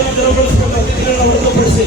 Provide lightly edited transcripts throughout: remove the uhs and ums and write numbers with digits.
ವೇದಿಕೆಯನ್ನು ತೆರವುಗೊಳಿಸಬೇಕು. ಅತಿಥಿಗಳನ್ನ ಹೊರತುಪಡಿಸಿ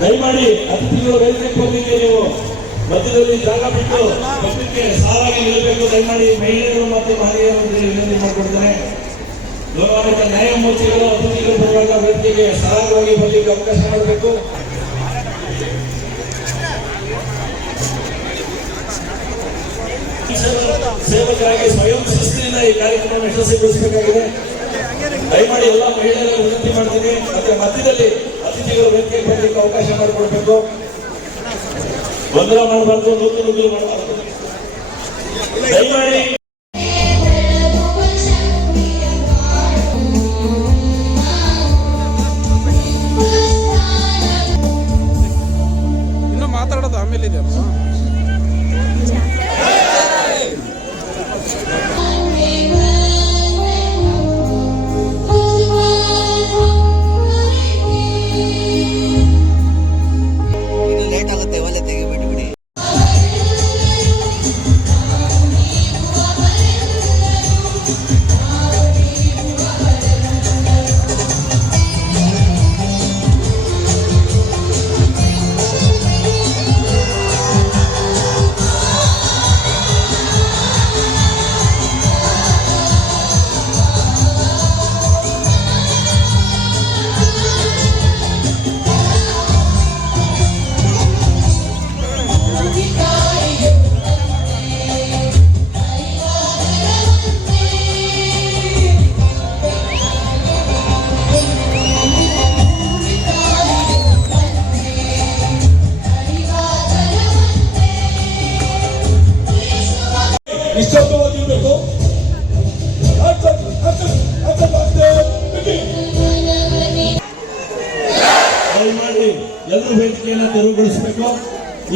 ದಯಮಾಡಿ ಅತಿಥಿಗಳು ವೇದಿಕೆಗೆ ಹೋಗಲಿಕ್ಕೆ ನೀವು ಮಧ್ಯದಲ್ಲಿ ಜಾಗ ಬಿಟ್ಟು ಪಕ್ಷಕ್ಕೆ ಸಾಲಾಗಿ ನಿಲ್ಲಬೇಕು. ದಯಮಾಡಿ ಮಹಿಳೆಯರು ಮತ್ತು ಮಹಿಳೆಯರು ವಿನಂತಿ ಮಾಡಿಕೊಡ್ತಾರೆ. ಗೌರವಾನ್ವಿತ ನ್ಯಾಯಮೂರ್ತಿಗಳು ಅತಿಥಿಗಳು ಬರುವಾಗ ವೇದಿಕೆಗೆ ಸಾಲಾಗಿ ಬರಲಿಕ್ಕೆ ಅವಕಾಶ ಮಾಡಬೇಕು. ಸೇವಕರಾಗಿ ಸ್ವಯಂ ಶಿಸ್ತಿನಿಂದ ಈ ಕಾರ್ಯಕ್ರಮ ಯಶಸ್ವಿಗೊಳಿಸಬೇಕಾಗಿದೆ. ದಯಮಾಡಿ ಎಲ್ಲ ಮಹಿಳೆಯರು ವಿನಂತಿ ಮಾಡ್ತೀನಿ. ಮತ್ತೆ ಮಧ್ಯದಲ್ಲಿ ಅತಿಥಿಗಳು ವೇದಿಕೆಗೆ ಬರಲಿಕ್ಕೆ ಅವಕಾಶ ಮಾಡಿಕೊಡ್ಬೇಕು. ಗೊಂದಲ ಮಾಡಬಾರ್ದು, ನೂಕು ಮಾಡಬಾರ್ದು. ದಯಮಾಡಿ ಇನ್ನು ಮಾತಾಡೋದು ಆಮೇಲೆ ಇದೆ. ನಿಶ್ಶಬ್ದವಾಗಿರಬೇಕು. ದಯಮಾಡಿ ಎಲ್ಲರೂ ವೇದಿಕೆಯನ್ನು ತೆರವುಗೊಳಿಸಬೇಕು.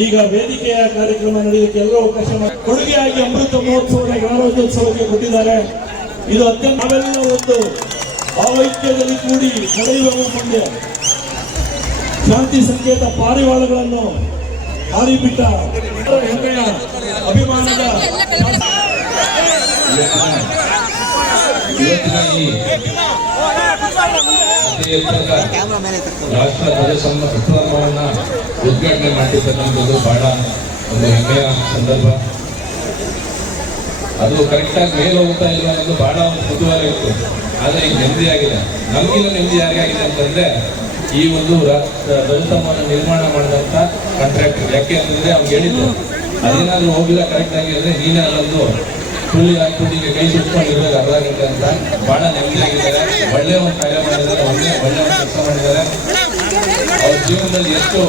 ಈಗ ವೇದಿಕೆಯ ಕಾರ್ಯಕ್ರಮ ನಡೆಯೋದಕ್ಕೆ ಎಲ್ಲರೂ ಅವಕಾಶ ಮಾಡಿ ಕೊಡುಗೆಯಾಗಿ ಅಮೃತ ಮಹೋತ್ಸವದ ಗಣರಾಜ್ಯೋತ್ಸವಕ್ಕೆ ಕೊಟ್ಟಿದ್ದಾರೆ. ಇದು ಅತ್ಯಂತ ನಾವೆಲ್ಲ ಒಂದು ಭಾವೈಕ್ಯದಲ್ಲಿ ಕೂಡಿ ನಡೆಯುವ ಮುಂದೆ ಶಾಂತಿ ಸಂಕೇತ ಪಾರಿವಾಳಗಳನ್ನು ಹಾರಿಬಿಟ್ಟ ಹೆಮ್ಮೆಯ ಅಭಿಮಾನದ ಇವತ್ತಿನ ಅತಿ ಎತ್ತರದ ರಾಷ್ಟ್ರ ಧ್ವಜ ಸಮಾರಂಭವನ್ನ ಉದ್ಘಾಟನೆ ಮಾಡಿರ್ತಕ್ಕಂಥದ್ದು ಬಹಳ ಒಂದು ಹೆಮ್ಮೆಯ ಸಂದರ್ಭ. ಅದು ಕರೆಕ್ಟಾಗಿ ಮೇಲೆ ಹೋಗ್ತಾ ಇಲ್ಲ ಅನ್ನೋದು ಬಹಳ ಒಂದು ಕುತೂಹಲ ಇತ್ತು. ಆದರೆ ಈಗ ನೆಮ್ಮದಿ ಆಗಿದೆ. ನಮಗಿನ್ನ ನೆಮ್ಮದಿ ಯಾರಿಗಾಗಿದೆ ಅಂತಂದ್ರೆ ಈ ಒಂದು ಧ್ವಜಸ್ತಂಭವನ್ನು ನಿರ್ಮಾಣ ಮಾಡಿದಂತ ಕಾಂಟ್ರಾಕ್ಟರ್. ಯಾಕೆ ಅಂತಂದ್ರೆ ಅವ್ರು ಹೇಳಿದ್ರು ಅದೇನಾದ್ರೂ ಹೋಗಿಲ್ಲ ಕರೆಕ್ಟ್ ಆಗಿ ಅಂದ್ರೆ ನೀನೇ ಅಲ್ಲೊಂದು ಕೂಲಿ ಹಾಕ್ಬಿಟ್ಟಿಗೆ ಕೈ ಸುಟ್ಕೊಂಡಿರ್ಬೇಕು ಅರ್ಧ ಗಂಟೆ ಅಂತ. ಬಹಳ ನೆಮ್ಮದಿಯಾಗಿದ್ದಾರೆ. ಒಳ್ಳೆ ಒಂದು ಕಾರ್ಯ ಮಾಡಿದ್ದಾರೆ, ಒಳ್ಳೆ ಒಂದು ಕೆಲಸ ಮಾಡಿದ್ದಾರೆ. ಅವ್ರ ಜೀವನದಲ್ಲಿ ಎಷ್ಟು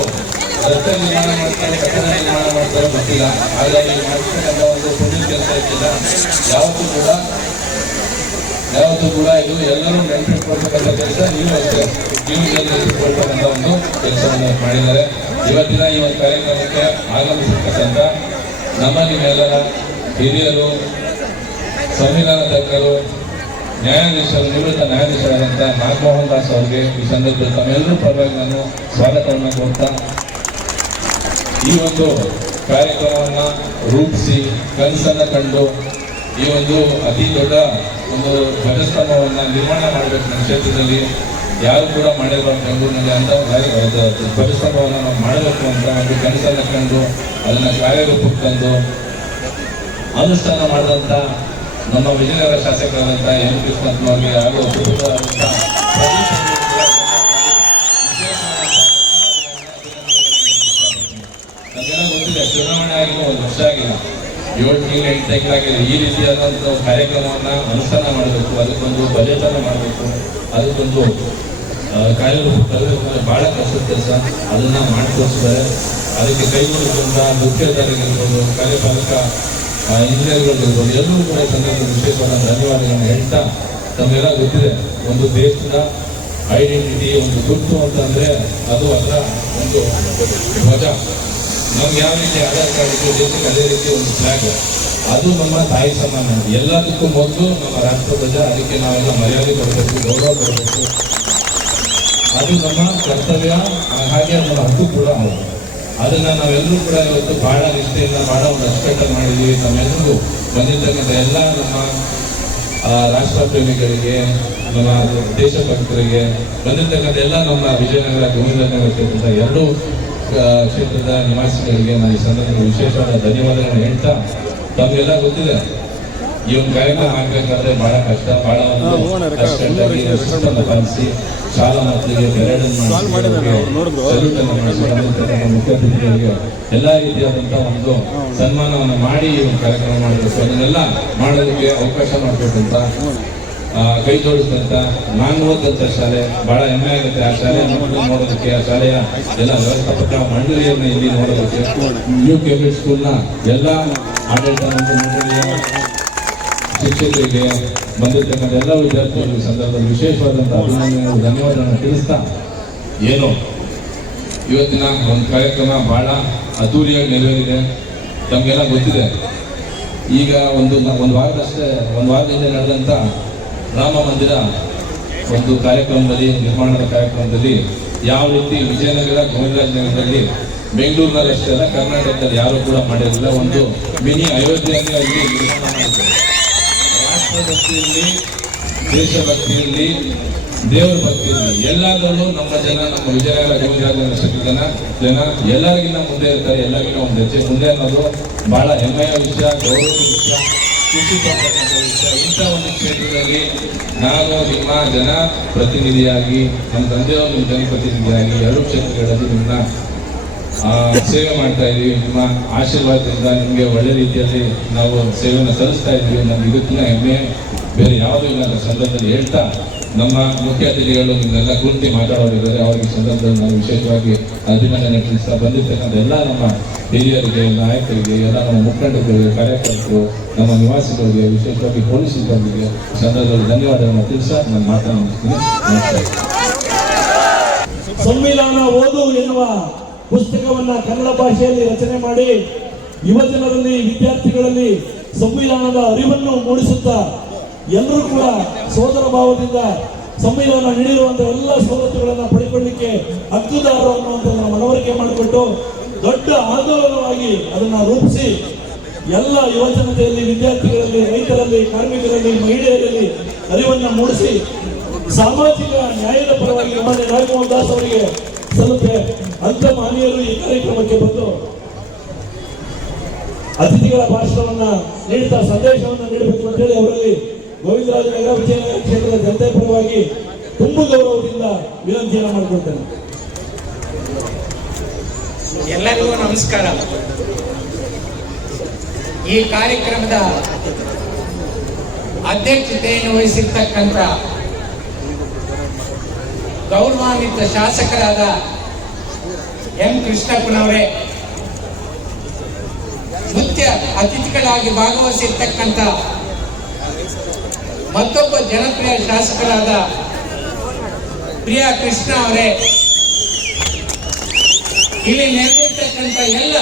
ರಸ್ತೆ ನಿರ್ಮಾಣ ಮಾಡ್ತಾರೆ, ಕಟ್ಟಡ ನಿರ್ಮಾಣ ಮಾಡ್ತಾರೆ ಗೊತ್ತಿಲ್ಲ. ಹಾಗಾಗಿ ಮಾಡ್ತಕ್ಕಂಥ ಒಂದು ಪುಣ್ಯ ಕೆಲಸ ಇದ್ದಿಲ್ಲ. ಯಾವತ್ತೂ ಕೂಡ ಇದು ಎಲ್ಲರೂ ನೆನಪಿಟ್ಕೊಳ್ತಕ್ಕಂಥ ಕೆಲಸ. ನೀವು ಅಷ್ಟೇ ಜೀವನದಲ್ಲಿ ನೆನಪಿಟ್ಕೊಳ್ತಕ್ಕಂಥ ಒಂದು ಕೆಲಸವನ್ನು ಮಾಡಿದ್ದಾರೆ. ಇವತ್ತಿನ ಈ ಒಂದು ಕಾರ್ಯಕ್ರಮಕ್ಕೆ ಆಗಮಿಸಿರ್ತಕ್ಕಂಥ ನಮ್ಮ ನಿಮ್ಮೆಲ್ಲರ ಹಿರಿಯರು, ಸಂವಿಧಾನ ತಜ್ಞರು, ನ್ಯಾಯಾಧೀಶರು, ನಿವೃತ್ತ ನ್ಯಾಯಾಧೀಶರಾದಂಥ ನಾಗಮೋಹನ್ ದಾಸ್ ಅವರಿಗೆ ಈ ಸಂದರ್ಭದಲ್ಲಿ ತಮ್ಮೆಲ್ಲರೂ ಪರವಾಗಿ ನಾನು ಸ್ವಾಗತವನ್ನು ಕೊಡ್ತಾ ಈ ಒಂದು ಕಾರ್ಯಕ್ರಮವನ್ನು ರೂಪಿಸಿ ಕನಸನ್ನು ಕಂಡು ಈ ಒಂದು ಅತಿ ದೊಡ್ಡ ಒಂದು ಧ್ವಜಸ್ತಂಭವನ್ನು ನಿರ್ಮಾಣ ಮಾಡಬೇಕು ನಮ್ಮ ಕ್ಷೇತ್ರದಲ್ಲಿ. ಯಾರು ಕೂಡ ಮಾಡಿರೋ ಬೆಂಗಳೂರಿನಲ್ಲಿ ಅಂತ ಧ್ವಜಸ್ತಂಭವನ್ನು ನಾವು ಮಾಡಬೇಕು ಅಂತ ಒಂದು ಕನಸನ್ನು ಕಂಡು ಅದನ್ನು ಕಾರ್ಯರೂಪಕ್ಕೆ ತಂದು ಅನುಷ್ಠಾನ ಮಾಡಿದಂಥ ನಮ್ಮ ವಿಜಯನಗರ ಶಾಸಕರಾದಂಥ ಎಂ ಕೃಷ್ಣಪ್ಪನವರಿಗೆ ಹಾಗೂ ಕುಟುಂಬದಂಥ ನಮಗೆಲ್ಲ ಗೊತ್ತಿದೆ, ಚುನಾವಣೆ ಆಗಿ 1 ವರ್ಷ ಆಗಿಲ್ಲ, 7 ತಿಂಗಳು 8 ತಿಂಗಳಾಗಿದೆ. ಈ ರೀತಿಯಾದಂಥ ಕಾರ್ಯಕ್ರಮವನ್ನು ಅನುಷ್ಠಾನ ಮಾಡಬೇಕು, ಅದಕ್ಕೊಂದು ಬಜೆಟ್ ಅನ್ನು ಮಾಡಬೇಕು, ಅದಕ್ಕೊಂದು ಕಾರ್ಯರೂಪ ತರಬೇಕು. ಬಹಳ ಕಷ್ಟದ ಕೆಲಸ. ಅದನ್ನ ಮಾಡಿಕೊಡ್ತಾರೆ. ಅದಕ್ಕೆ ಕೈಗೊಂಡಿರುವಂತಹ ಮುಖ್ಯಧಾರಿಗಳಿರ್ಬೋದು, ಕಾರ್ಯಪಾಲಕ ಇಂಜಿನಿಯರ್ಗಳಿರ್ಬೋದು, ಎಲ್ಲರೂ ಕೂಡ ಈ ಸಂದರ್ಭದಲ್ಲಿ ವಿಶೇಷವಾದ ಧನ್ಯವಾದಗಳನ್ನು ಹೇಳ್ತಾ, ತಮ್ಮೆಲ್ಲ ಗೊತ್ತಿದೆ ಒಂದು ದೇಶದ ಐಡೆಂಟಿಟಿ, ಒಂದು ಗುರುತು ಅಂತಂದ್ರೆ ಅದು ಅದರ ಒಂದು ಧ್ವಜ. ನಮ್ಗೆ ಯಾವ ರೀತಿ ಆಧಾರ್ ಕಾರ್ಡ್ ಇತ್ತು ದೇಶಕ್ಕೆ ಅದೇ ರೀತಿ ಒಂದು ಫ್ಲಾಗ್, ಅದು ನಮ್ಮ ತಾಯಿ ಸಮಾನ. ಎಲ್ಲದಕ್ಕೂ ಮೊದಲು ನಮ್ಮ ರಾಷ್ಟ್ರಧ್ವಜ. ಅದಕ್ಕೆ ನಾವೆಲ್ಲ ಮರ್ಯಾದೆ ಕೊಡಬೇಕು, ಗೌರವ ಕೊಡಬೇಕು. ಅದು ನಮ್ಮ ಕರ್ತವ್ಯ, ಹಾಗೆ ನಮ್ಮ ಹಕ್ಕು ಕೂಡ ಹೌದು. ಅದನ್ನ ನಾವೆಲ್ಲರೂ ಕೂಡ ಇವತ್ತು ಬಹಳ ನಿಷ್ಠೆಯಿಂದ ಬಹಳ ಒಂದು ಅಚ್ಚುಕಟ್ಟಾಗಿ ಮಾಡಿದ್ದೀವಿ. ನಮ್ಮೆಲ್ಲರಿಗೂ ಬಂದಿರ್ತಕ್ಕಂಥ ಎಲ್ಲ ನಮ್ಮ ರಾಷ್ಟ್ರ ಪ್ರೇಮಿಗಳಿಗೆ, ನಮ್ಮ ದೇಶಭಕ್ತರಿಗೆ, ಬಂದಿರ್ತಕ್ಕಂಥ ಎಲ್ಲ ನಮ್ಮ ವಿಜಯನಗರ ಗೋವಿಂದನಗರ ಕ್ಷೇತ್ರದ 2 ಕ್ಷೇತ್ರದ ನಿವಾಸಿಗಳಿಗೆ ನಾನು ಈ ಸಂದರ್ಭದಲ್ಲಿ ವಿಶೇಷವಾದ ಧನ್ಯವಾದಗಳನ್ನು ಹೇಳ್ತಾ, ತಮಗೆಲ್ಲ ಗೊತ್ತಿದೆ ಈ ಒಂದು ಕಾರ್ಯಕ್ರಮ ಆಗಬೇಕಾದ್ರೆ ಬಹಳ ಕಷ್ಟ, ಬಹಳ ಒಂದು ಅಚ್ಚುಕಟ್ಟಾಗಿ ಪಾಲಿಸಿ ಶಾಲಾ ಮಕ್ಕಳಿಗೆ ಮುಖ್ಯ ಅತಿಥಿಗಳಿಗೆ ಎಲ್ಲ ರೀತಿಯಾದಂತಹ ಒಂದು ಸನ್ಮಾನವನ್ನು ಮಾಡಿ ಈ ಒಂದು ಕಾರ್ಯಕ್ರಮ ಮಾಡಬೇಕು. ಅದನ್ನೆಲ್ಲ ಮಾಡೋದಕ್ಕೆ ಅವಕಾಶ ಮಾಡಬೇಕಂತ ಕೈ ಜೋಡಿಸಿದಂತ ನಾನು ಓದಂತ ಶಾಲೆ ಬಹಳ ಹೆಮ್ಮೆ ಆಗುತ್ತೆ. ಆ ಶಾಲೆ ನೋಡೋದಕ್ಕೆ, ಆ ಶಾಲೆಯ ಎಲ್ಲ ವ್ಯವಸ್ಥಾಪಕ ಮಂಡಳಿಯನ್ನ ಇಲ್ಲಿ ನೋಡೋದಕ್ಕೆ, ನ್ಯೂ ಕೇಬ್ರಿಡ್ ಸ್ಕೂಲ್ನ ಎಲ್ಲ ಆಡಳಿತ ಮಂಡಳಿಯ ಶಿಕ್ಷಕರಿಗೆ, ಬಂದಿರ್ತಕ್ಕಂಥ ಎಲ್ಲ ವಿದ್ಯಾರ್ಥಿಗಳಿಗೆ ಸಂದರ್ಭದಲ್ಲಿ ವಿಶೇಷವಾದಂತಹ ಅಭಿನಂದನೆಗಳು, ಧನ್ಯವಾದಗಳನ್ನು ತಿಳಿಸ್ತಾ, ಏನು ಇವತ್ತಿನ ಒಂದು ಕಾರ್ಯಕ್ರಮ ಬಹಳ ಅದ್ದೂರಿಯಾಗಿ ನೆರವೇರಿದೆ. ತಮಗೆಲ್ಲ ಗೊತ್ತಿದೆ, ಈಗ ಒಂದು ವಾರದಿಂದ ನಡೆದಂಥ ರಾಮ ಮಂದಿರ ಒಂದು ಕಾರ್ಯಕ್ರಮದಲ್ಲಿ, ನಿರ್ಮಾಣದ ಕಾರ್ಯಕ್ರಮದಲ್ಲಿ ಯಾವ ರೀತಿ ವಿಜಯನಗರ ಗೋವಿಂದರಾಜನಗರದಲ್ಲಿ, ಬೆಂಗಳೂರಿನಲ್ಲಷ್ಟೇ ಅಲ್ಲ ಕರ್ನಾಟಕದಲ್ಲಿ ಯಾರು ಕೂಡ ಮಾಡಿರಲಿಲ್ಲ. ಒಂದು ಮಿನಿ ಅಯೋಧ್ಯೆಯಲ್ಲಿ ಅಲ್ಲಿ ನಿರ್ಮಾಣ ಮಾಡಿದ್ದಾರೆ. ರಾಷ್ಟ್ರಭಕ್ತಿಯಲ್ಲಿ, ದೇಶಭಕ್ತಿಯಲ್ಲಿ, ದೇವರ ಭಕ್ತಿಯಲ್ಲಿ ಎಲ್ಲದರಲ್ಲೂ ನಮ್ಮ ಜನ, ನಮ್ಮ ವಿಜಯನಗರ ಗೋವಿಂದರಾಜನಗರ ಜನ ಎಲ್ಲರಿಗಿಂತ ಮುಂದೆ ಇರ್ತಾರೆ. ಎಲ್ಲರಿಗಿಂತ ಒಂದು ಹೆಜ್ಜೆ ಮುಂದೆ ಅನ್ನೋದು ಬಹಳ ಹೆಮ್ಮೆಯ ವಿಷಯ, ಗೌರವದ ವಿಷಯ, ಖುಷಿ ಪಡ್ತಕ್ಕಂಥ ವಿಷಯ. ಇಂಥ ಒಂದು ಕ್ಷೇತ್ರದಲ್ಲಿ ನಾನು ನಿಮ್ಮ ಜನ ಪ್ರತಿನಿಧಿಯಾಗಿ, ನಮ್ಮ ತಂದೆಯವರು ನಿಮ್ಮ ಜನಪ್ರತಿನಿಧಿಯಾಗಿ 2 ಕ್ಷೇತ್ರಗಳಲ್ಲಿ ನಿಮ್ಮನ್ನ ಸೇವೆ ಮಾಡ್ತಾ ಇದ್ದೀವಿ. ನಿಮ್ಮ ಆಶೀರ್ವಾದದಿಂದ ನಿಮಗೆ ಒಳ್ಳೆ ರೀತಿಯಲ್ಲಿ ನಾವು ಸೇವೆಯನ್ನು ಸಲ್ಲಿಸ್ತಾ ಇದ್ದೀವಿ. ನಮ್ಗೆ ಇದಕ್ಕಿಂತ ಹೆಮ್ಮೆ ಬೇರೆ ಯಾವುದೂ ಇಲ್ಲ ಅಂತ ಸಂದರ್ಭದಲ್ಲಿ ಹೇಳ್ತಾ, ನಮ್ಮ ಮುಖ್ಯ ಅತಿಥಿಗಳು ನಿಮ್ಮೆಲ್ಲ ಕುರಿತು ಮಾತಾಡೋರಿದ್ದಾರೆ. ಅವರಿಗೆ ಸಂದರ್ಭದಲ್ಲಿ ನಾನು ವಿಶೇಷವಾಗಿ ಅಭಿನಂದನೆ ತಿಳಿಸ್ತಾ, ಬಂದಿರ್ತಕ್ಕಂಥ ಎಲ್ಲ ನಮ್ಮ ಹಿರಿಯರಿಗೆ, ನಾಯಕರಿಗೆ, ಎಲ್ಲ ನಮ್ಮ ಮುಖಂಡರಿಗೆ, ಕಾರ್ಯಕರ್ತರು, ನಮ್ಮ ನಿವಾಸಿಗಳಿಗೆ, ವಿಶೇಷವಾಗಿ ಪೊಲೀಸ್ ಸಿಬ್ಬಂದಿಗೆ ಸಂದರ್ಭದಲ್ಲಿ ಧನ್ಯವಾದಗಳನ್ನು ತಿಳಿಸ್ತಾ ನಾನು ಮಾತನಾಡ್ತೀನಿ. ಸಂವಿಧಾನ ಓದು ಎನ್ನುವ ಪುಸ್ತಕವನ್ನ ಕನ್ನಡ ಭಾಷೆಯಲ್ಲಿ ರಚನೆ ಮಾಡಿ ಯುವಜನರಲ್ಲಿ, ವಿದ್ಯಾರ್ಥಿಗಳಲ್ಲಿ ಸಂವಿಧಾನದ ಅರಿವನ್ನು ಮೂಡಿಸುತ್ತಾ ಎಲ್ಲರೂ ಕೂಡ ಸೋದರ ಭಾವದಿಂದ ಸಂವಿಧಾನ ನೀಡಿರುವಂತಹ ಎಲ್ಲ ಸವಲತ್ತುಗಳನ್ನು ಪಡೆದುಕೊಳ್ಳಲಿಕ್ಕೆ ಹಕ್ಕುದಾರರು ಅನ್ನುವಂಥದ್ದನ್ನು ಮನವರಿಕೆ ಮಾಡಿಕೊಟ್ಟು ದೊಡ್ಡ ಆಂದೋಲನವಾಗಿ ಅದನ್ನು ರೂಪಿಸಿ ಎಲ್ಲ ಯುವಜನತೆಯಲ್ಲಿ, ವಿದ್ಯಾರ್ಥಿಗಳಲ್ಲಿ, ರೈತರಲ್ಲಿ, ಕಾರ್ಮಿಕರಲ್ಲಿ, ಮಹಿಳೆಯರಲ್ಲಿ ಅರಿವನ್ನು ಮೂಡಿಸಿ ಸಾಮಾಜಿಕ ನ್ಯಾಯದ ಪರವಾಗಿ ಮಾನ್ಯ ನಾಗಮೋಹನ್ ದಾಸ್ ಅವರಿಗೆ ಸಲ್ಲುತ್ತೆ ಅಂತ ಮಾನ್ಯರು ಈ ಕಾರ್ಯಕ್ರಮಕ್ಕೆ ಬಂದು ಅತಿಥಿಗಳ ಭಾಷಣವನ್ನ ನೀಡುತ್ತಾ ಸಂದೇಶವನ್ನು ನೀಡಬೇಕು ಅಂತ ಹೇಳಿ ಅವರಲ್ಲಿ ಗೋವಿಂದರಾಜನಗರ ವಿಜಯನಗರ ಕ್ಷೇತ್ರದ ಜನತೆ ಪರವಾಗಿ ತುಂಬು ಗೌರವದಿಂದ ವಿನಂತಿಯನ್ನು ಮಾಡಿಕೊಳ್ತೇನೆ. ಎಲ್ಲರಿಗೂ ನಮಸ್ಕಾರ. ಈ ಕಾರ್ಯಕ್ರಮದ ಅಧ್ಯಕ್ಷತೆಯನ್ನು ವಹಿಸಿರ್ತಕ್ಕಂಥ ಗೌರವಾನ್ವಿತ ಶಾಸಕರಾದ ಎಂ ಕೃಷ್ಣಪ್ಪನವರೇ, ಮುಖ್ಯ ಅತಿಥಿಗಳಾಗಿ ಭಾಗವಹಿಸಿರ್ತಕ್ಕಂಥ ಮತ್ತೊಬ್ಬ ಜನಪ್ರಿಯ ಶಾಸಕರಾದ ಪ್ರಿಯಾ ಕೃಷ್ಣ ಅವರೇ, ಇಲ್ಲಿ ನೆರೆದಿರ್ತಕ್ಕಂಥ ಎಲ್ಲ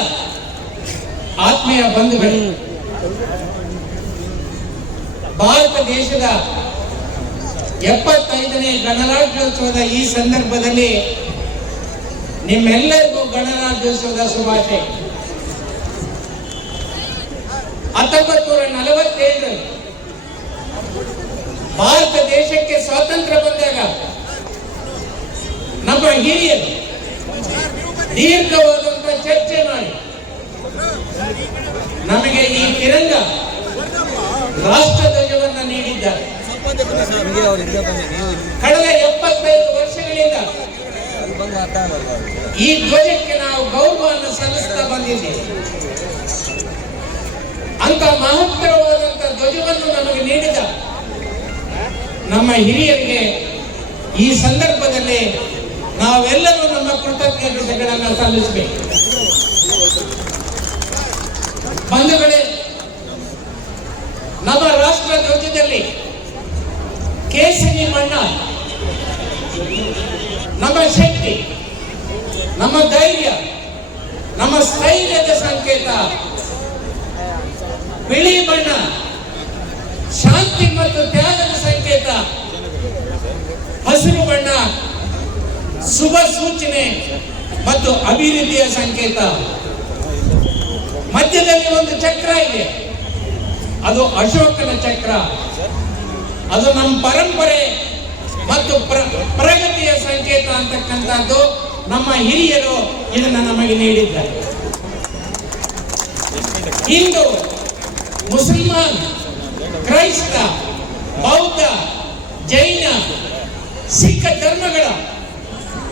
ಆತ್ಮೀಯ ಬಂಧುಗಳು, ಭಾರತ ದೇಶದ 75ನೇ ಗಣರಾಜ್ಯೋತ್ಸವದ ಈ ಸಂದರ್ಭದಲ್ಲಿ ನಿಮ್ಮೆಲ್ಲರಿಗೂ ಗಣರಾಜ್ಯೋತ್ಸವದ ಶುಭಾಶಯ. 1947 ಭಾರತ ದೇಶಕ್ಕೆ ಸ್ವಾತಂತ್ರ್ಯ ಬಂದಾಗ ನಮ್ಮ ಹಿರಿಯರು ದೀರ್ಘವಾದಂತಹ ಚರ್ಚೆ ಮಾಡಿ ನಮಗೆ ಈ ತಿರಂಗ ರಾಷ್ಟ್ರ ಧ್ವಜವನ್ನು ನೀಡಿದ್ದಾರೆ. ಕಳೆದ 75 ವರ್ಷಗಳಿಂದ ಈ ಧ್ವಜಕ್ಕೆ ನಾವು ಗೌರವವನ್ನು ಸಲ್ಲಿಸ್ತಾ ಬಂದಿದ್ದೇವೆ. ಅಂತ ಮಹತ್ತರವಾದಂತಹ ಧ್ವಜವನ್ನು ನಮಗೆ ನೀಡಿದ ನಮ್ಮ ಹಿರಿಯರಿಗೆ ಈ ಸಂದರ್ಭದಲ್ಲಿ ನಾವೆಲ್ಲರೂ ನಮ್ಮ ಕೃತಜ್ಞತೆಗಳನ್ನು ಸಲ್ಲಿಸಬೇಕು. ಬಂಧುಗಳೇ, ನಮ್ಮ ರಾಷ್ಟ್ರ ಧ್ವಜದಲ್ಲಿ ಕೇಸರಿ ಬಣ್ಣ ನಮ್ಮ ಶಕ್ತಿ, ನಮ್ಮ ಧೈರ್ಯ, ನಮ್ಮ ಸ್ಥೈರ್ಯದ ಸಂಕೇತ. ಬಿಳಿ ಬಣ್ಣ ಶಾಂತಿ ಮತ್ತು ತ್ಯಾಗದ ಸಂಕೇತ. ಹಸಿರು ಬಣ್ಣ ಶುಭ ಸೂಚನೆ ಮತ್ತು ಅಭಿವೃದ್ಧಿಯ ಸಂಕೇತ. ಮಧ್ಯದಲ್ಲಿ ಒಂದು ಚಕ್ರ ಇದೆ, ಅದು ಅಶೋಕನ ಚಕ್ರ. ಅದು ನಮ್ಮ ಪರಂಪರೆ ಮತ್ತು ಪ್ರಗತಿಯ ಸಂಕೇತ ಅಂತಕ್ಕಂಥದ್ದು ನಮ್ಮ ಹಿರಿಯರು ಇದನ್ನು ನಮಗೆ ನೀಡಿದ್ದಾರೆ. ಹಿಂದೂ, ಮುಸಲ್ಮಾನ್, ಕ್ರೈಸ್ತ, ಬೌದ್ಧ, ಜೈನ, ಸಿಖ್ ಧರ್ಮಗಳ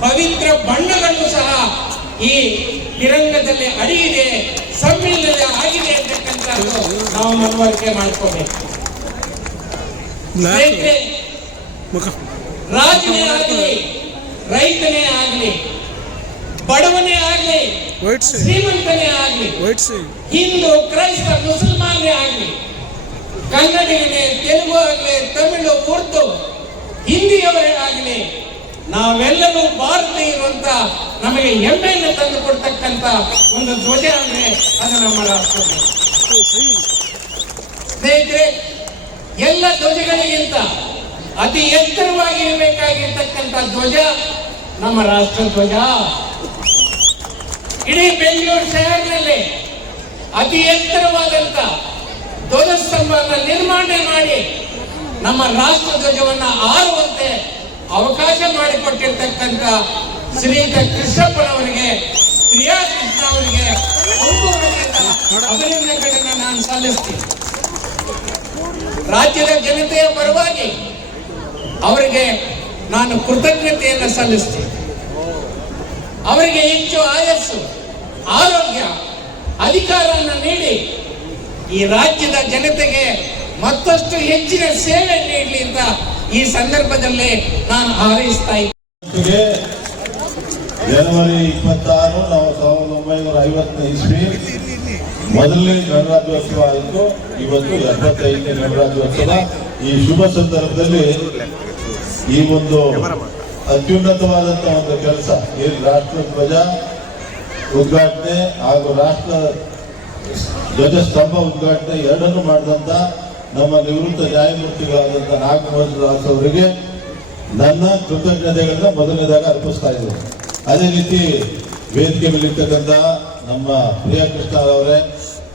ಪವಿತ್ರ ಬಣ್ಣಗಳು ಸಹ ಈ ತಿರಂಗದಲ್ಲಿ ಅಡಿಯಿದೆ, ಸಮ್ಮಿಲನ ಆಗಿದೆ ಅಂತಕ್ಕಂಥದ್ದು ನಾವು ಮನವರಿಕೆ ಮಾಡ್ಕೋಬೇಕು. ರಾಜನೇ ಆಗಲಿ, ರೈತನೇ ಆಗಲಿ, ಬಡವನೇ ಆಗಲಿ, ಶ್ರೀಮಂತನೇ ಆಗಲಿ, ಹಿಂದೂ, ಕ್ರೈಸ್ತ, ಮುಸಲ್ಮಾನೇ ಆಗಲಿ, ಕನ್ನಡಿಗನೇ, ತೆಲುಗು ಆಗಲಿ, ತಮಿಳು, ಉರ್ದು, ಹಿಂದಿಯವರೇ ಆಗಲಿ, ನಾವೆಲ್ಲರೂ ಭಾರತೀಯರು ಅಂತ ನಮಗೆ ಹೆಮ್ಮೆಯನ್ನು ತಂದು ಕೊಡ್ತಕ್ಕಂಥ ಒಂದು ಧ್ವಜ ಅಂದ್ರೆ ಅದು ನಮ್ಮ ರಾಷ್ಟ್ರ. ಸ್ನೇಹಿತರೆ, ಎಲ್ಲ ಧ್ವಜಗಳಿಗಿಂತ ಅತಿ ಎತ್ತರವಾಗಿರಬೇಕಾಗಿರ್ತಕ್ಕಂಥ ಧ್ವಜ ನಮ್ಮ ರಾಷ್ಟ್ರ ಧ್ವಜ. ಇಡೀ ಬೆಂಗಳೂರು ಶಹರದಲ್ಲಿ ಅತಿ ಎತ್ತರವಾದಂತ ಧ್ವಜಸ್ತಂಭವನ್ನು ನಿರ್ಮಾಣ ಮಾಡಿ ನಮ್ಮ ರಾಷ್ಟ್ರ ಧ್ವಜವನ್ನ ಆರುವಂತೆ ಅವಕಾಶ ಮಾಡಿಕೊಟ್ಟಿರ್ತಕ್ಕಂಥ ಶ್ರೀಯುತ ಕೃಷ್ಣಪ್ಪನವರಿಗೆ, ಪ್ರಿಯಾ ಕೃಷ್ಣ ಅವರಿಗೆ ಅಭಿನಂದನೆಗಳನ್ನು ನಾನು ಸಲ್ಲಿಸ್ತೀನಿ. ರಾಜ್ಯದ ಜನತೆಯ ಪರವಾಗಿ ಅವರಿಗೆ ನಾನು ಕೃತಜ್ಞತೆಯನ್ನು ಸಲ್ಲಿಸ್ತೀನಿ. ಅವರಿಗೆ ಹೆಚ್ಚು ಆಯಸ್ಸು, ಆರೋಗ್ಯ, ಅಧಿಕಾರವನ್ನು ನೀಡಿ ಈ ರಾಜ್ಯದ ಜನತೆಗೆ ಮತ್ತಷ್ಟು ಹೆಚ್ಚಿನ ಸೇವೆ ನೀಡಲಿ ಅಂತ ಈ ಸಂದರ್ಭದಲ್ಲಿ ನಾನು ಹಾರೈಸ್ತಾ ಇದ್ದೇನೆ. ಜನವರಿ 26 ನಾವು 1950ನೇ ಇಸ್ವಿ ಮೊದಲನೇ ಗಣರಾಜ್ಯೋತ್ಸವ ಆಯಿತು. ಇವತ್ತು 75ನೇ ಗಣರಾಜ್ಯೋತ್ಸವ. ಈ ಶುಭ ಸಂದರ್ಭದಲ್ಲಿ ಈ ಒಂದು ಅತ್ಯುನ್ನತವಾದಂತಹ ಒಂದು ಕೆಲಸ, ಏನು ರಾಷ್ಟ್ರ ಧ್ವಜ ಉದ್ಘಾಟನೆ ಹಾಗೂ ರಾಷ್ಟ್ರ ಧ್ವಜ ಸ್ತಂಭ ಉದ್ಘಾಟನೆ ಎರಡನ್ನೂ ಮಾಡಿದಂತ ನಮ್ಮ ನಿವೃತ್ತ ನ್ಯಾಯಮೂರ್ತಿಗಳಾದಂಥ ನಾಗಮೋಹನ್ ದಾಸ್ ಅವರಿಗೆ ನನ್ನ ಕೃತಜ್ಞತೆಗಳನ್ನ ಮೊದಲನೇದಾಗಿ ಅರ್ಪಿಸ್ತಾ ಇದ್ದೇನೆ. ಅದೇ ರೀತಿ ವೇದಿಕೆ ಮೇಲಿರ್ತಕ್ಕಂಥ ನಮ್ಮ ಪ್ರಿಯಾ ಕೃಷ್ಣ ಅವರೇ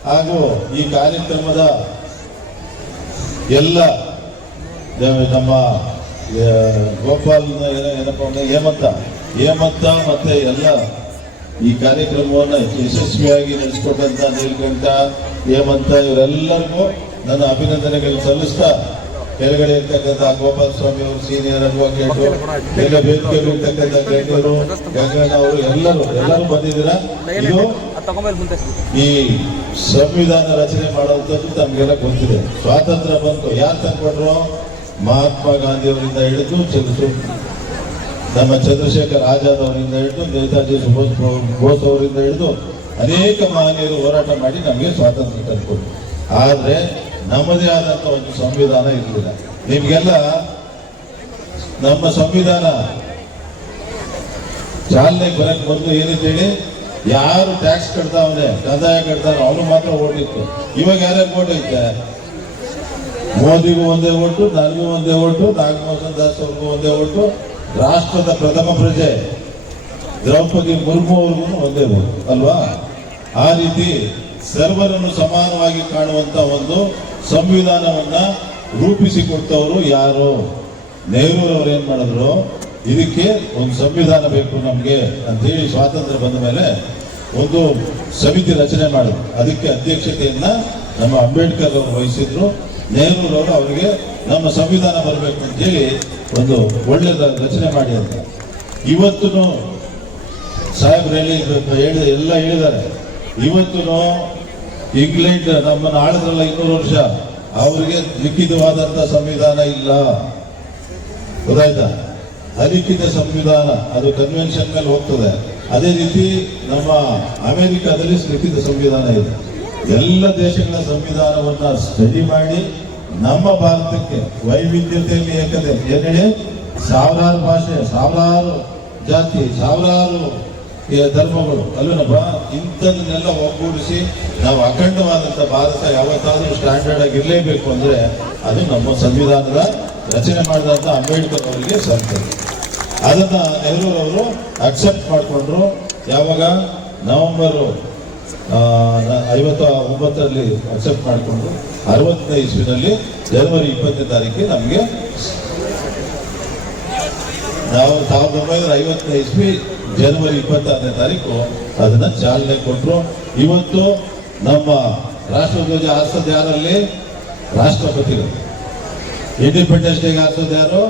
ಹಾಗೂ ಈ ಕಾರ್ಯಕ್ರಮದ ಎಲ್ಲ ನಮ್ಮ ಗೋಪಾಲ್ ಏನಪ್ಪ ಅಂದ್ರೆ ಹೇಮಂತ ಮತ್ತೆ ಎಲ್ಲ ಈ ಕಾರ್ಯಕ್ರಮವನ್ನು ಯಶಸ್ವಿಯಾಗಿ ನಡೆಸಿಕೊಟ್ಟಂತ ನೀಲಕಂಠ, ಹೇಮಂತ ಇವರೆಲ್ಲರಿಗೂ ನನ್ನ ಅಭಿನಂದನೆಗಳು ಸಲ್ಲಿಸ್ತಾ, ಕೆಳಗಡೆ ಇರ್ತಕ್ಕಂಥ ಗೋಪಾಲ ಸ್ವಾಮಿ ಅವರು ಸೀನಿಯರ್ ಅಡ್ವೊಕೇಟು, ಎಲ್ಲ ವೇದಿಕೆಯಲ್ಲಿ ಇರ್ತಕ್ಕಂಥ ಗಣ್ಯರು, ಗಂಗಣ್ಣ ಅವರು ಎಲ್ಲರೂ ಬಂದಿದ್ದೀರಾ. ಇದು ಈ ಸಂವಿಧಾನ ರಚನೆ ಮಾಡುವಂಥದ್ದು ತಮಗೆಲ್ಲ ಗೊತ್ತಿದೆ. ಸ್ವಾತಂತ್ರ್ಯ ಬಂತು, ಯಾರು ತಂದ್ಕೊಟ್ರು? ಮಹಾತ್ಮ ಗಾಂಧಿ ಅವರಿಂದ ಹಿಡಿದು ನಮ್ಮ ಚಂದ್ರಶೇಖರ್ ಆಜಾದ್ ಅವರಿಂದ ಹಿಡಿದು ನೇತಾಜಿ ಸುಭಾಷ್ ಬೋಸ್ ಅವರಿಂದ ಹಿಡಿದು ಅನೇಕ ಮಹನೀಯರು ಹೋರಾಟ ಮಾಡಿ ನಮಗೆ ಸ್ವಾತಂತ್ರ್ಯ ತಂದುಕೊಟ್ರು. ಆದರೆ ನಮ್ಮದೇ ಆದಂಥ ಒಂದು ಸಂವಿಧಾನ ಇರಲಿಲ್ಲ. ನಿಮಗೆಲ್ಲ ನಮ್ಮ ಸಂವಿಧಾನ ಚಾಲನೆಗೆ ಬರಕ್ಕೆ ಮೊದಲು ಏನಿದ್ದೇಳಿ, ಯಾರು ಟ್ಯಾಕ್ಸ್ ಕಟ್ತಾವನೆ, ಕಂದಾಯ ಕಟ್ತಾನೆ ಅವನು ಮಾತ್ರ ಓಟ್ ಇತ್ತು. ಇವಾಗ ಯಾರ್ಯಾರು ಓಟ್ ಐತೆ? ಮೋದಿಗೂ ಒಂದೇ ಓಟು, ನನಗೂ ಒಂದೇ ಓಟು, ನಾಗಮೋಹನ್ ದಾಸ್ ಅವ್ರಿಗೂ ಒಂದೇ ಓಟು, ರಾಷ್ಟ್ರದ ಪ್ರಥಮ ಪ್ರಜೆ ದ್ರೌಪದಿ ಮುರ್ಮು ಅವ್ರಿಗೂ ಒಂದೇ ಓಟು ಅಲ್ವಾ? ಆ ರೀತಿ ಸರ್ವರನ್ನು ಸಮಾನವಾಗಿ ಕಾಣುವಂತ ಒಂದು ಸಂವಿಧಾನವನ್ನ ರೂಪಿಸಿಕೊಟ್ಟವರು ಯಾರು? ನೆಹರೂರವರು ಏನ್ ಮಾಡಿದ್ರು, ಇದಕ್ಕೆ ಒಂದು ಸಂವಿಧಾನ ಬೇಕು ನಮ್ಗೆ ಅಂತೇಳಿ ಸ್ವಾತಂತ್ರ್ಯ ಬಂದ ಮೇಲೆ ಒಂದು ಸಮಿತಿ ರಚನೆ ಮಾಡಿದ್ರು. ಅದಕ್ಕೆ ಅಧ್ಯಕ್ಷತೆಯನ್ನ ನಮ್ಮ ಅಂಬೇಡ್ಕರ್ ಅವರು ವಹಿಸಿದ್ರು. ನೆಹರೂರವರು ಅವರಿಗೆ ನಮ್ಮ ಸಂವಿಧಾನ ಬರಬೇಕು ಅಂತೇಳಿ ಒಂದು ಒಳ್ಳೆ ರಚನೆ ಮಾಡಿ ಅಂತ. ಇವತ್ತು ಸಾಹೇಬ್ರು ಎಲ್ಲ ಹೇಳಿದ್ದಾರೆ. ಇವತ್ತು ಇಂಗ್ಲೆಂಡ್ ನಮ್ಮನ್ನು ಆಳಿದ್ರಲ್ಲ 200 ವರ್ಷ, ಅವರಿಗೆ ಲಿಖಿತವಾದಂತ ಸಂವಿಧಾನ ಇಲ್ಲ, ಗೊತ್ತಾಯ್ತಾ? ಅಲಿಖಿತ ಸಂವಿಧಾನ ಅದು ಕನ್ವೆನ್ಷನ್ ಮೇಲೆ ಹೋಗ್ತದೆ. ಅದೇ ರೀತಿ ನಮ್ಮ ಅಮೆರಿಕದಲ್ಲಿ ಲಿಖಿತ ಸಂವಿಧಾನ ಇದೆ. ಎಲ್ಲ ದೇಶಗಳ ಸಂವಿಧಾನವನ್ನ ಸ್ಟಡಿ ಮಾಡಿ ನಮ್ಮ ಭಾರತಕ್ಕೆ ವೈವಿಧ್ಯತೆಯಲ್ಲಿ ಏಕತೆ, ಏನ್ ಹೇಳಿ, ಸಾವಿರಾರು ಭಾಷೆ, ಸಾವಿರಾರು ಜಾತಿ, ಸಾವಿರಾರು ಧರ್ಮಗಳು ಅಲ್ವೇನಪ್ಪ, ಇಂಥದನ್ನೆಲ್ಲ ಒಗ್ಗೂಡಿಸಿ ನಾವು ಅಖಂಡವಾದಂಥ ಭಾರತ ಯಾವತ್ತಾದ್ರೂ ಸ್ಟ್ಯಾಂಡರ್ಡ್ ಆಗಿ ಇರಲೇಬೇಕು ಅಂದ್ರೆ ಅದು ನಮ್ಮ ಸಂವಿಧಾನದ ರಚನೆ ಮಾಡಿದಂಥ ಅಂಬೇಡ್ಕರ್ ಅವರಿಗೆ ಸಲ್ತದೆ. ಅದನ್ನ ನೆಹರೂರವರು ಅಕ್ಸೆಪ್ಟ್ ಮಾಡಿಕೊಂಡ್ರು. ಯಾವಾಗ? ನವೆಂಬರ್ 59ರಲ್ಲಿ ಅಕ್ಸೆಪ್ಟ್ ಮಾಡಿಕೊಂಡು 60ನೇ ಇಸ್ವಿನಲ್ಲಿ ಜನವರಿ 20ನೇ ತಾರೀಕಿಗೆ ನಮಗೆ ನಾವು 1950ನೇ ಇಸ್ವಿ ಜನವರಿ 26ನೇ ತಾರೀಕು ಅದನ್ನ ಚಾಲನೆ ಕೊಟ್ಟರು. ಇವತ್ತು ನಮ್ಮ ರಾಷ್ಟ್ರಧ್ವಜ ಹಾರಿಸೋದು ಯಾರಲ್ಲಿ? ರಾಷ್ಟ್ರಪತಿಗಳು. ಇಂಡಿಪೆಂಡೆನ್ಸ್ ಡೇಗೆ ಹಾರಿಸೋದು ಯಾರು?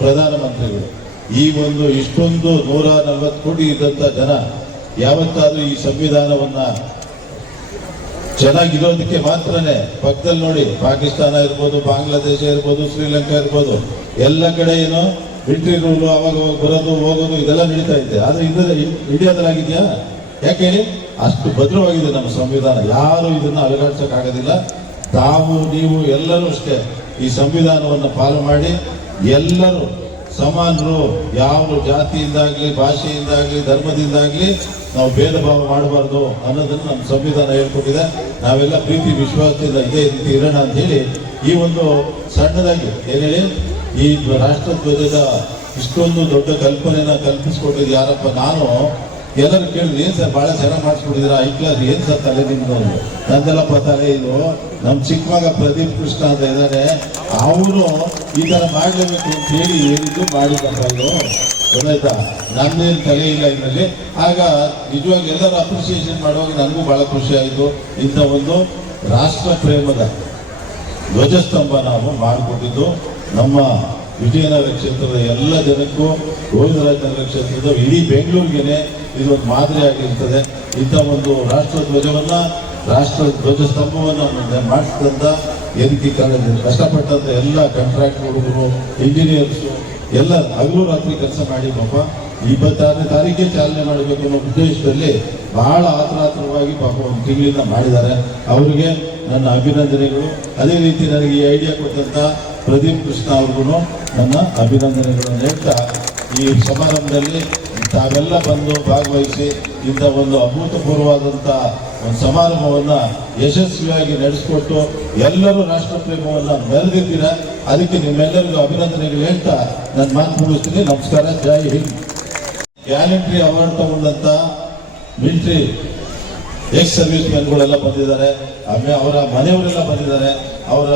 ಪ್ರಧಾನಮಂತ್ರಿಗಳು. ಈ ಒಂದು ಇಷ್ಟೊಂದು 140 ಕೋಟಿ ಇದ್ದಂತ ಜನ ಯಾವತ್ತಾದ್ರೂ ಈ ಸಂವಿಧಾನವನ್ನ ಚೆನ್ನಾಗಿರೋದಕ್ಕೆ ಮಾತ್ರನೇ, ಪಕ್ಕದಲ್ಲಿ ನೋಡಿ ಪಾಕಿಸ್ತಾನ ಇರ್ಬೋದು, ಬಾಂಗ್ಲಾದೇಶ ಇರ್ಬೋದು, ಶ್ರೀಲಂಕಾ ಇರ್ಬೋದು, ಎಲ್ಲ ಕಡೆ ಏನೋ ಮಿಲಿಟರಿ ರೂಲು ಅವಾಗ ಬರೋದು ಹೋಗೋದು ಇದೆಲ್ಲ ನಡೀತಾ ಇದೆ. ಆದ್ರೆ ಇಂಡಿಯಾದಲ್ಲಾಗಿದೆಯಾ? ಯಾಕೆ ಹೇಳಿ? ಅಷ್ಟು ಭದ್ರವಾಗಿದೆ ನಮ್ಮ ಸಂವಿಧಾನ. ಯಾರು ಇದನ್ನ ಅಲುಗಾಡ್ಸಕ್ಕಾಗೋದಿಲ್ಲ. ತಾವು ನೀವು ಎಲ್ಲರೂ ಅಷ್ಟೇ ಈ ಸಂವಿಧಾನವನ್ನು ಪಾಲನೆ ಮಾಡಿ ಎಲ್ಲರೂ ಸಮಾನರು. ಯಾವ ಜಾತಿಯಿಂದಾಗ್ಲಿ, ಭಾಷೆಯಿಂದಾಗ್ಲಿ, ಧರ್ಮದಿಂದಾಗ್ಲಿ ನಾವು ಭೇದ ಭಾವ ಮಾಡಬಾರ್ದು ಅನ್ನೋದನ್ನು ನಮ್ಮ ಸಂವಿಧಾನ ಹೇಳ್ಕೊಟ್ಟಿದೆ. ನಾವೆಲ್ಲ ಪ್ರೀತಿ ವಿಶ್ವಾಸದಿಂದ ಇದೇ ರೀತಿ ಇರೋಣ ಅಂತ ಹೇಳಿ ಈ ಒಂದು ಸಣ್ಣದಾಗಿ ಏನ್ ಹೇಳಿ, ಈ ರಾಷ್ಟ್ರಧ್ವಜದ ಇಷ್ಟೊಂದು ದೊಡ್ಡ ಕಲ್ಪನೆನ ಕಲ್ಪಿಸ್ಕೊಟ್ಟಿದ್ದು ಯಾರಪ್ಪ? ನಾನು ಎಲ್ಲರೂ ಕೇಳಿದ್ರು, ಏನ್ ಸರ್ ಬಹಳ ಚೆನ್ನಾಗಿ ಮಾಡಿಸ್ಕೊಟ್ಟಿದ್ದೀರಾ, ಹೈ ಕ್ಲಾಸ್, ಏನ್ ಸರ್ ತಲೆ ನಿಮ್ದು? ನಂದೆಲ್ಲಪ್ಪ ತಲೆ ಇದು. ನಮ್ಮ ಚಿಕ್ಕ ಮಗ ಪ್ರದೀಪ್ ಕೃಷ್ಣ ಅಂತ ಇದ್ದಾರೆ, ಅವರು ಈ ತರ ಮಾಡ್ಲೇಬೇಕು ಅಂತ ಹೇಳಿ ಹೇಳಿದ್ದು ಮಾಡಿದ್ದಪ್ಪ ಇದು, ಗೊತ್ತಾಯ್ತಾ? ನನ್ನೇನು ತಲೆ ಇಲ್ಲ ಇದರಲ್ಲಿ. ಆಗ ನಿಜವಾಗಿ ಎಲ್ಲರೂ ಅಪ್ರಿಸಿಯೇಷನ್ ಮಾಡುವಾಗ ನನಗೂ ಬಹಳ ಖುಷಿ ಆಯಿತು. ಇಂಥ ಒಂದು ರಾಷ್ಟ್ರ ಪ್ರೇಮದ ಧ್ವಜಸ್ತಂಭ ನಾವು ಮಾಡಿಕೊಟ್ಟಿದ್ದು ನಮ್ಮ ವಿಜಯನಗರ ಕ್ಷೇತ್ರದ ಎಲ್ಲ ಜನಕ್ಕೂ, ಗೋವಿಂದರಾಜನಗರ ಕ್ಷೇತ್ರದ ಇಡೀ ಬೆಂಗಳೂರಿಗೆನೆ ಇದೊಂದು ಮಾದರಿ ಆಗಿರ್ತದೆ. ಇಂಥ ಒಂದು ರಾಷ್ಟ್ರ ಧ್ವಜವನ್ನ, ರಾಷ್ಟ್ರ ಧ್ವಜ ಸ್ತಂಭವನ್ನು ಮಾಡಿಸಿದಂತ ಎದಕ್ಕೆ ಕಷ್ಟಪಟ್ಟಂತ ಎಲ್ಲ ಕಾಂಟ್ರಾಕ್ಟ್ ಹುಡುಗರು, ಇಂಜಿನಿಯರ್ಸು ಎಲ್ಲ ಹಗಲು ರಾತ್ರಿ ಕೆಲಸ ಮಾಡಿ ಪಾಪ 26ನೇ ತಾರೀಕಿಗೆ ಚಾಲನೆ ಮಾಡಬೇಕು ಅನ್ನೋ ಉದ್ದೇಶದಲ್ಲಿ ಬಹಳ ಆತುರವಾಗಿ ಪಾಪ ಒಂದು ತಿಂಗಳಿಂದ ಮಾಡಿದ್ದಾರೆ. ಅವರಿಗೆ ನನ್ನ ಅಭಿನಂದನೆಗಳು. ಅದೇ ರೀತಿ ನನಗೆ ಈ ಐಡಿಯಾ ಕೊಟ್ಟಂತ ಪ್ರದೀಪ್ ಕೃಷ್ಣ ಅವ್ರಿಗೂ ನನ್ನ ಅಭಿನಂದನೆಗಳನ್ನು ಹೇಳ್ತಾ, ಈ ಸಮಾರಂಭದಲ್ಲಿ ತಾವೆಲ್ಲ ಬಂದು ಭಾಗವಹಿಸಿ ಇಂಥ ಒಂದು ಅಭೂತಪೂರ್ವವಾದಂಥ ಒಂದು ಸಮಾರಂಭವನ್ನ ಯಶಸ್ವಿಯಾಗಿ ನಡೆಸಿಕೊಟ್ಟು ಎಲ್ಲರೂ ರಾಷ್ಟ್ರ ಪ್ರೇಮವನ್ನ ಮೆರೆದಿದ್ದೀರಾ. ಅದಕ್ಕೆ ನಿಮ್ಮೆಲ್ಲರಿಗೂ ಅಭಿನಂದನೆಗಳು ಹೇಳ್ತಾ ನನ್ನ ಮಾತು ಮುಗಿಸ್ತೀನಿ. ನಮಸ್ಕಾರ, ಜೈ ಹಿಂದ್. ಗ್ಯಾರಂಟಿ ಅವಾರ್ಡ್ ತಗೊಂಡಂತ ಮಿಲಿಟರಿ ಎಕ್ಸ್ ಸರ್ವಿಸ್ ಮೆನ್ಗಳೆಲ್ಲ ಬಂದಿದ್ದಾರೆ, ಅವರ ಮನೆಯವರೆಲ್ಲ ಬಂದಿದ್ದಾರೆ, ಅವರ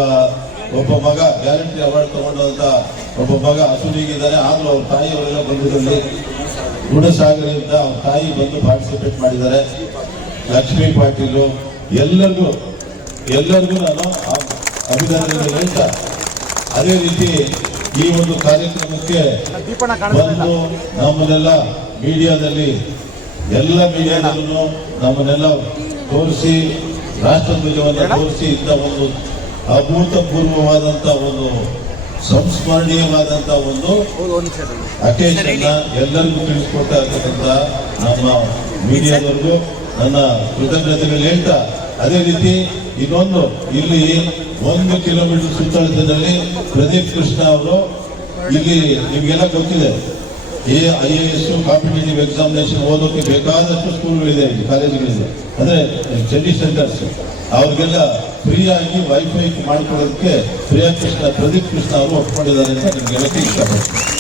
ಒಬ್ಬ ಮಗ ಗ್ಯಾರಂಟಿ ಅವಾರ್ಡ್ ತಗೊಂಡಂತ ಒಬ್ಬ ಮಗ ಹಸುವಿಗಿದ್ದಾನೆ. ಆದ್ರೂ ಅವ್ರ ತಾಯಿಯವರೆಲ್ಲ ಬಂದಿದ್ದಲ್ಲಿ ಗುಣಸಾಗರದಿಂದ ಅವ್ರ ತಾಯಿ ಬಂದು ಪಾರ್ಟಿಸಿಪೇಟ್ ಮಾಡಿದ್ದಾರೆ. ಲಕ್ಷ್ಮೀ ಪಾಟೀಲು ಎಲ್ಲರಿಗೂ ನಾನು ಅಭಿನಂದನೆ ಹೇಳ್ತಾ, ಅದೇ ರೀತಿ ಈ ಒಂದು ಕಾರ್ಯಕ್ರಮಕ್ಕೆ ಬಂದು ನಮ್ಮನ್ನೆಲ್ಲ ಮೀಡಿಯಾದಲ್ಲಿ ಎಲ್ಲ ಮೀಡಿಯಾದಲ್ಲೂ ನಮ್ಮನ್ನೆಲ್ಲ ತೋರಿಸಿ ರಾಷ್ಟ್ರಧ್ವಜವನ್ನು ತೋರಿಸಿ ಇಂಥ ಒಂದು ಅಭೂತಪೂರ್ವವಾದಂತ ಒಂದು ಸಂಸ್ಮರಣೀಯವಾದಂತ ಒಂದು ಅಕೇಶನ್ ಎಲ್ಲರಿಗೂ ತಿಳಿಸ್ಕೊಡ್ತಾ ಇರ್ತಕ್ಕಂಥ ನಮ್ಮ ಮೀಡಿಯಾದವ್ರಿಗೂ ನನ್ನ ಕೃತಜ್ಞತೆಗಳು ಹೇಳ್ತಾ, ಅದೇ ರೀತಿ ಇನ್ನೊಂದು ಇಲ್ಲಿ 1 ಕಿಲೋಮೀಟರ್ ಸುತ್ತಳತೆಯಲ್ಲಿ ಪ್ರದೀಪ್ ಕೃಷ್ಣ ಅವರು ಇಲ್ಲಿ ನಿಮ್ಗೆಲ್ಲ ಗೊತ್ತಿದೆ, IAS ಕಾಂಪಿಟೇಟಿವ್ ಎಕ್ಸಾಮಿನೇಷನ್ ಓದೋಕೆ ಬೇಕಾದಷ್ಟು ಸ್ಕೂಲ್ಗಳಿದೆ, ಕಾಲೇಜುಗಳಿದೆ, ಅಂದ್ರೆ ಸ್ಟಡಿ ಸೆಂಟರ್ಸ್. ಅವ್ರಿಗೆಲ್ಲ ಫ್ರೀ ಆಗಿ ವೈಫೈ ಮಾಡಿಕೊಡೋದಕ್ಕೆ ಪ್ರದೀಪ್ ಕೃಷ್ಣ ಅವರು ಒಪ್ಕೊಂಡಿದ್ದಾರೆ ಅಂತ ನಿಮ್ಗೆಲ್ಲ ಇಷ್ಟಪಡ್ತೀನಿ.